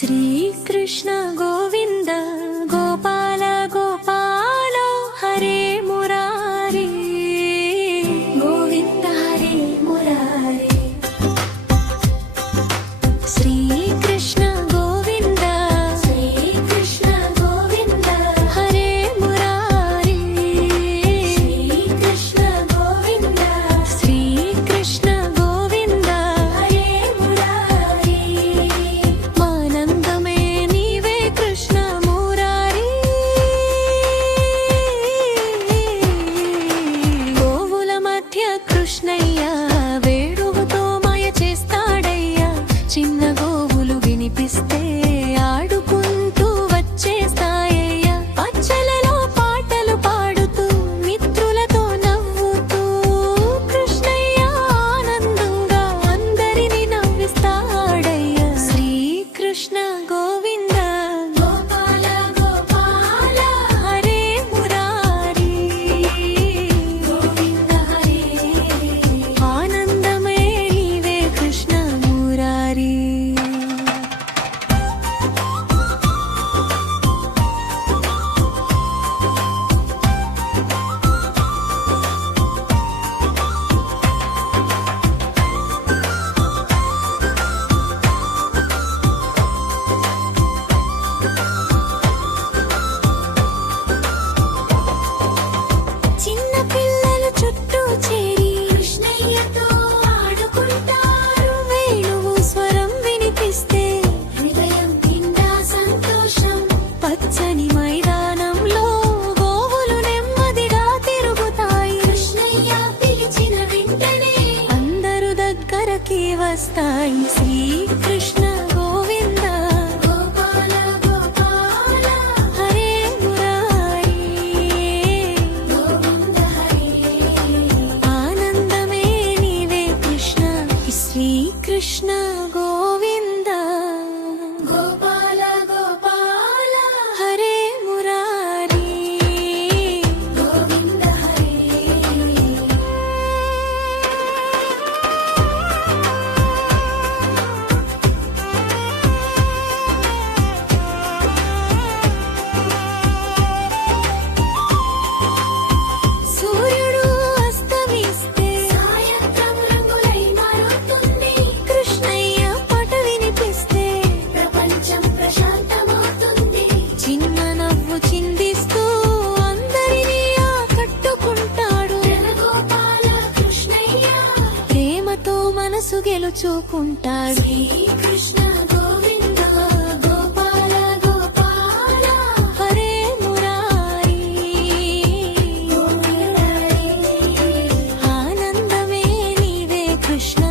శ్రీకృష్ణ గోవింద గోపాల గోపాల హరే మురారి గోవింద హరే మురారి శ్రీకృష్ణ గోవింద శ్రీకృష్ణ గోవింద హరే మురారి శ్రీకృష్ణ గోవింద శ్రీకృష్ణ గోవింద హరే మురారి మానందమే నీవే కృష్ణ మురారి గోవుల మధ్య కృష్ణయ్య వేణువుతో మాయ చేస్తాడయ్యా చిన్న గోవులు వినిపిస్తే ఆడుకుంటూ వచ్చేస్తాయ్యా పచ్చలలో పాటలు పాడుతూ మిత్రులతో నవ్వుతూ కృష్ణయ్య ఆనందంగా అందరిని నవ్విస్తాడయ్యా శ్రీకృష్ణ గోవింద గోపాల గోపాల హరే మురారి గోవింద హరే ఆనందమే నీవే కృష్ణ మురారి చిన్న పిల్లలు చుట్టూ చేరి కృష్ణయ్యతో ఆడుకుంటారు వేణువు స్వరం వినిపిస్తే హృదయం నిండా సంతోషం పచ్చని మైదానంలో గోవులు నెమ్మదిగా తిరుగుతాయి కృష్ణయ్య పిలిచిన వెంటనే అందరూ దగ్గరకి వస్తాయి శ్రీకృష్ణ గోవింద గోపాల గోపాల హరే మురారి గోవింద హరే ఆనందమే నీవే కృష్ణ శ్రీకృష్ణ గోవింద గోపాల గోపాల హరే మురారి గోవింద హరే సూర్యుడు అస్తమిస్తే సాయంత్రం రంగులై మారుతుంది కృష్ణయ్య పాట వినిపిస్తే ప్రపంచం ప్రశాంతమవుతుంది చిన్న నవ్వు చిందిస్తూ అందరినీ ఆకట్టుకుంటాడు గోపాల కృష్ణయ్య ప్రేమతో మనసు గెలుచుకుంటాడు శ్రీకృష్ణ గోవింద గోపాల గోపాల హరే మురారి ఆనందమే నీవే కృష్ణ